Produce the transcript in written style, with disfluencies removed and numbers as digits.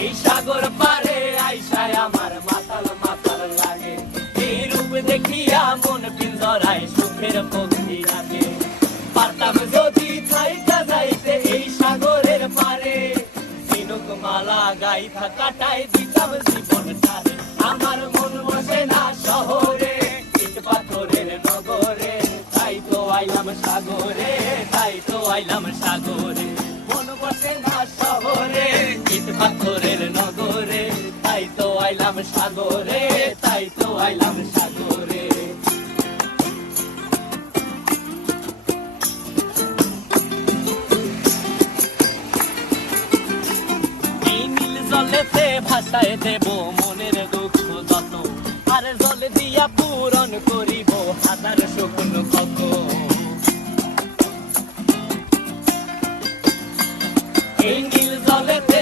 এই সাগর পারে আইসায় আমার মাতাল মাতাল লাগে, এই রূপ দেখিয়া মন পিঞ্জরায় সুখের পক্ষী লাগে। পারতাম যদি থাইকা যাইতে এই সাগরের পারে, ঝিনুক মালা গাইথা কাটাই দিতাম জীবনটারে। আমার মন বসে না শহরে, ইট পাথরের নগরে, তাই তো আইলাম সাগরে, তাই তো আইলাম সাগরে। মন বসে না শহরে, ইট পাথরের নগরে, তাই তো আইলাম সাগরে, তাই তো আইলাম সাগরে। এই নীল জলেতে ভাসায় দেব মনের দুঃখ যত, আর জলে দিয়া পূরণ করিব হাজার শুকনো ক্ষত। এই নীল জলেতে